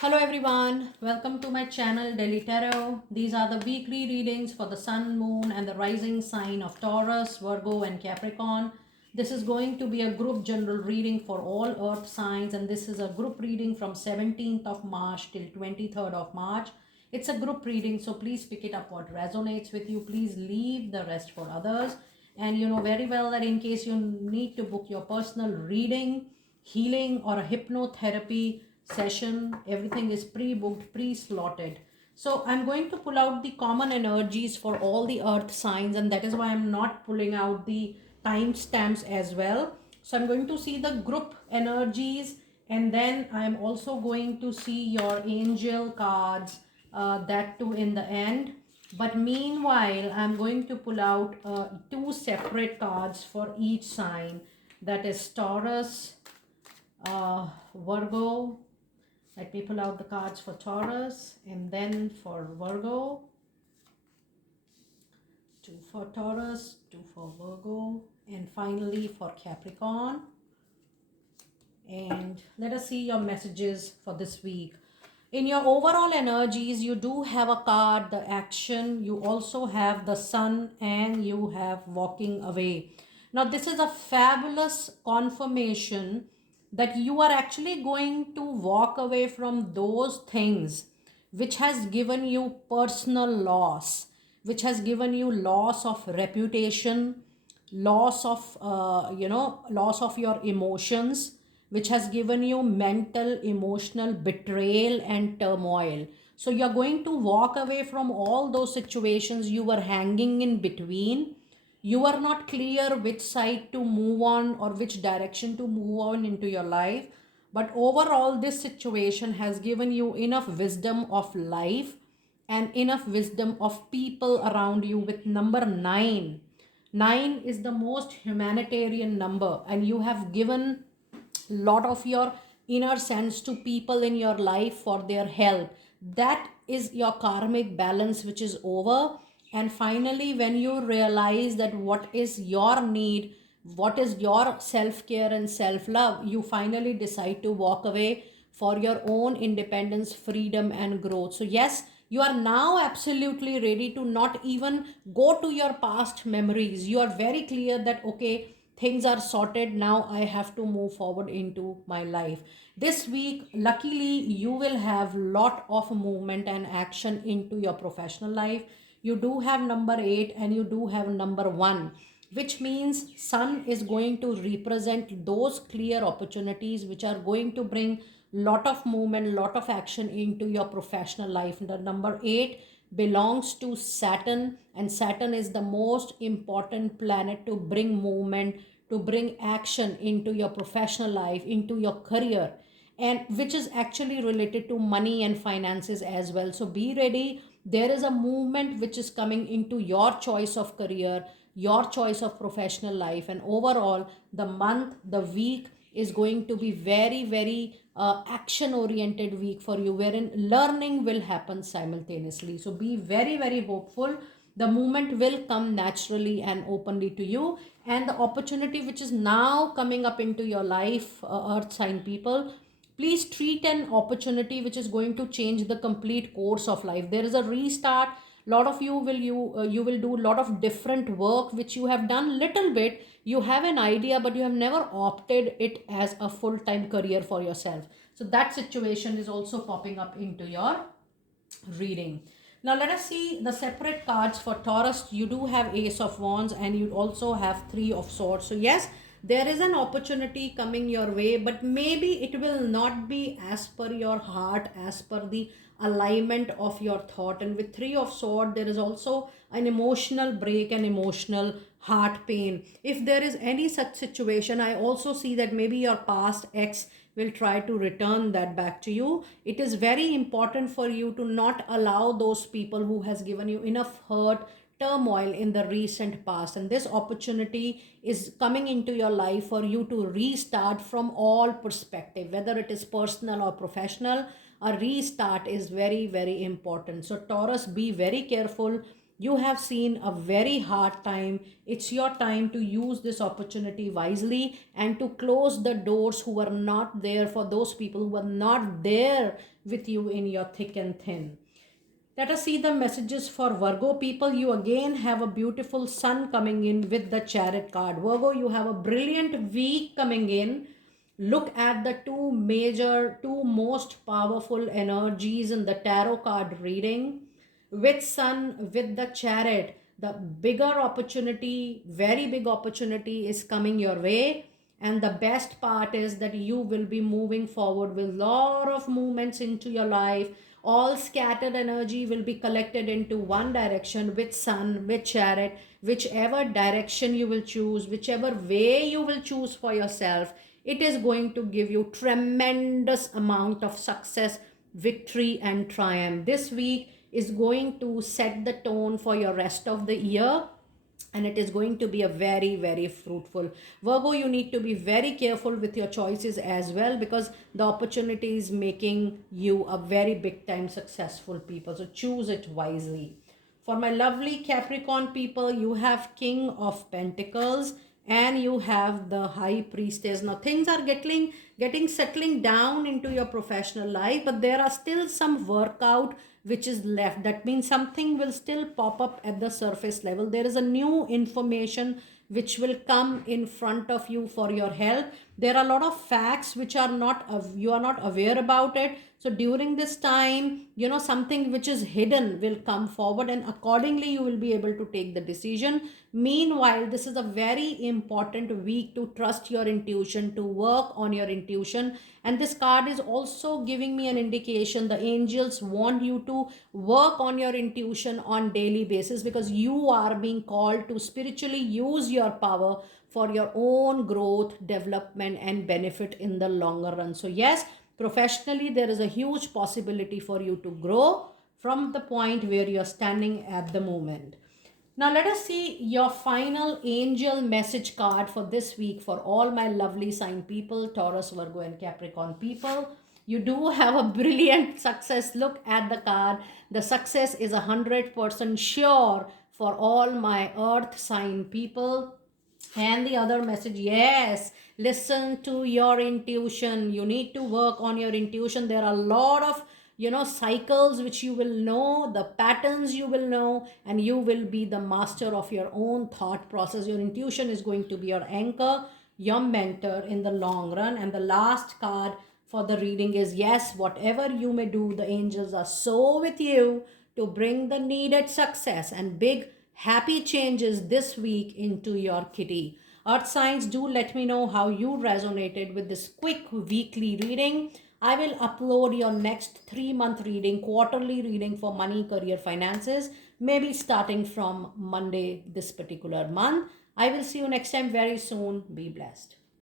Hello everyone, welcome to my channel Daily Tarot. These are the weekly readings for the Sun, Moon and the rising sign of Taurus, Virgo and Capricorn. This is going to be a group general reading for all earth signs, and this is a group reading from 17th of March till 23rd of March. It's a group reading, so please pick it up what resonates with you. Please leave the rest for others. And you know very well that in case you need to book your personal reading, healing or a hypnotherapy session, everything is pre-booked, pre-slotted. So I'm going to pull out the common energies for all the earth signs, and that is why I'm not pulling out the timestamps as well. So I'm going to see the group energies, and then I'm also going to see your angel cards, that too in the end. But meanwhile, I'm going to pull out two separate cards for each sign, that is Taurus, Virgo. Let me pull out the cards for Taurus and then for Virgo. Two for Taurus, two for Virgo, and finally for Capricorn. And let us see your messages for this week. In your overall energies, you do have a card, the action. You also have the sun and you have walking away. Now, this is a fabulous confirmation that you are actually going to walk away from those things which has given you personal loss, which has given you loss of reputation, loss of loss of your emotions, which has given you mental emotional betrayal and turmoil. So you're going to walk away from all those situations you were hanging in between. You are not clear which side to move on or which direction to move on into your life, but overall this situation has given you enough wisdom of life and enough wisdom of people around you. With number 9, 9 is the most humanitarian number, and you have given lot of your inner sense to people in your life for their help. That is your karmic balance which is over. And finally, when you realize that what is your need, what is your self care and self love, you finally decide to walk away for your own independence, freedom and growth. So yes, you are now absolutely ready to not even go to your past memories. You are very clear that okay, things are sorted now, I have to move forward into my life. This week luckily you will have lot of movement and action into your professional life. You do have number 8 and you do have number 1, which means sun is going to represent those clear opportunities which are going to bring lot of movement, lot of action into your professional life. The number 8 belongs to Saturn, and Saturn is the most important planet to bring movement, to bring action into your professional life, into your career, and which is actually related to money and finances as well. So be ready. There is a movement which is coming into your choice of career, your choice of professional life, and overall the month, the week is going to be very very action oriented week for you, wherein learning will happen simultaneously. So be very very hopeful. The movement will come naturally and openly to you, and the opportunity which is now coming up into your life, earth sign people, please treat an opportunity which is going to change the complete course of life. There is a restart. Lot of you will do a lot of different work which you have done little bit. You have an idea but you have never opted it as a full-time career for yourself. So that situation is also popping up into your reading. Now let us see the separate cards for Taurus. You do have Ace of Wands and you also have Three of Swords. So yes, there is an opportunity coming your way, but maybe it will not be as per your heart, as per the alignment of your thought. And with Three of Swords, there is also an emotional break and emotional heart pain. If there is any such situation, I also see that maybe your past ex will try to return that back to you. It is very important for you to not allow those people who has given you enough hurt, turmoil in the recent past, and this opportunity is coming into your life for you to restart from all perspective, whether it is personal or professional. A restart is very very important. So Taurus, be very careful. You have seen a very hard time. It's your time to use this opportunity wisely and to close the doors who were not there, for those people who were not there with you in your thick and thin. Let us see the messages for Virgo people. You again have a beautiful sun coming in with the Chariot card. Virgo, you have a brilliant week coming in. Look at the two most powerful energies in the tarot card reading. With sun, with the Chariot, the bigger opportunity, very big opportunity is coming your way. And the best part is that you will be moving forward with lot of movements into your life. All scattered energy will be collected into one direction with sun, with Chariot. Whichever direction you will choose, whichever way you will choose for yourself, it is going to give you tremendous amount of success, victory and triumph. This week is going to set the tone for your rest of the year, and it is going to be a very fruitful. Virgo, you need to be very careful with your choices as well, because the opportunity is making you a very big time successful people, so choose it wisely. For my lovely Capricorn people, you have King of Pentacles and you have the High Priestess. Now things are getting settling down into your professional life, but there are still some workout which is left. That means something will still pop up at the surface level. There is a new information which will come in front of you for your health. There are a lot of facts which are not you are not aware about it. So during this time, something which is hidden will come forward, and accordingly you will be able to take the decision. Meanwhile, this is a very important week to trust your intuition, to work on your intuition. And this card is also giving me an indication the angels want you to work on your intuition on daily basis, because you are being called to spiritually use your power for your own growth, development and benefit in the longer run. So yes, professionally there is a huge possibility for you to grow from the point where you are standing at the moment. Now let us see your final angel message card for this week for all my lovely sign people, Taurus, Virgo and Capricorn people. You do have a brilliant success. Look at the card. The success is 100% sure for all my earth sign people. And the other message, yes, listen to your intuition. You need to work on your intuition. There are a lot of cycles which you will know, the patterns you will know, and you will be the master of your own thought process. Your intuition is going to be your anchor, your mentor in the long run. And the last card for the reading is, yes, whatever you may do, the angels are so with you to bring the needed success and big happy changes this week into your kitty. Earth signs, do let me know how you resonated with this quick weekly reading. I will upload your next 3-month reading, quarterly reading for money, career, finances, maybe starting from Monday this particular month. I will see you next time very soon. Be blessed.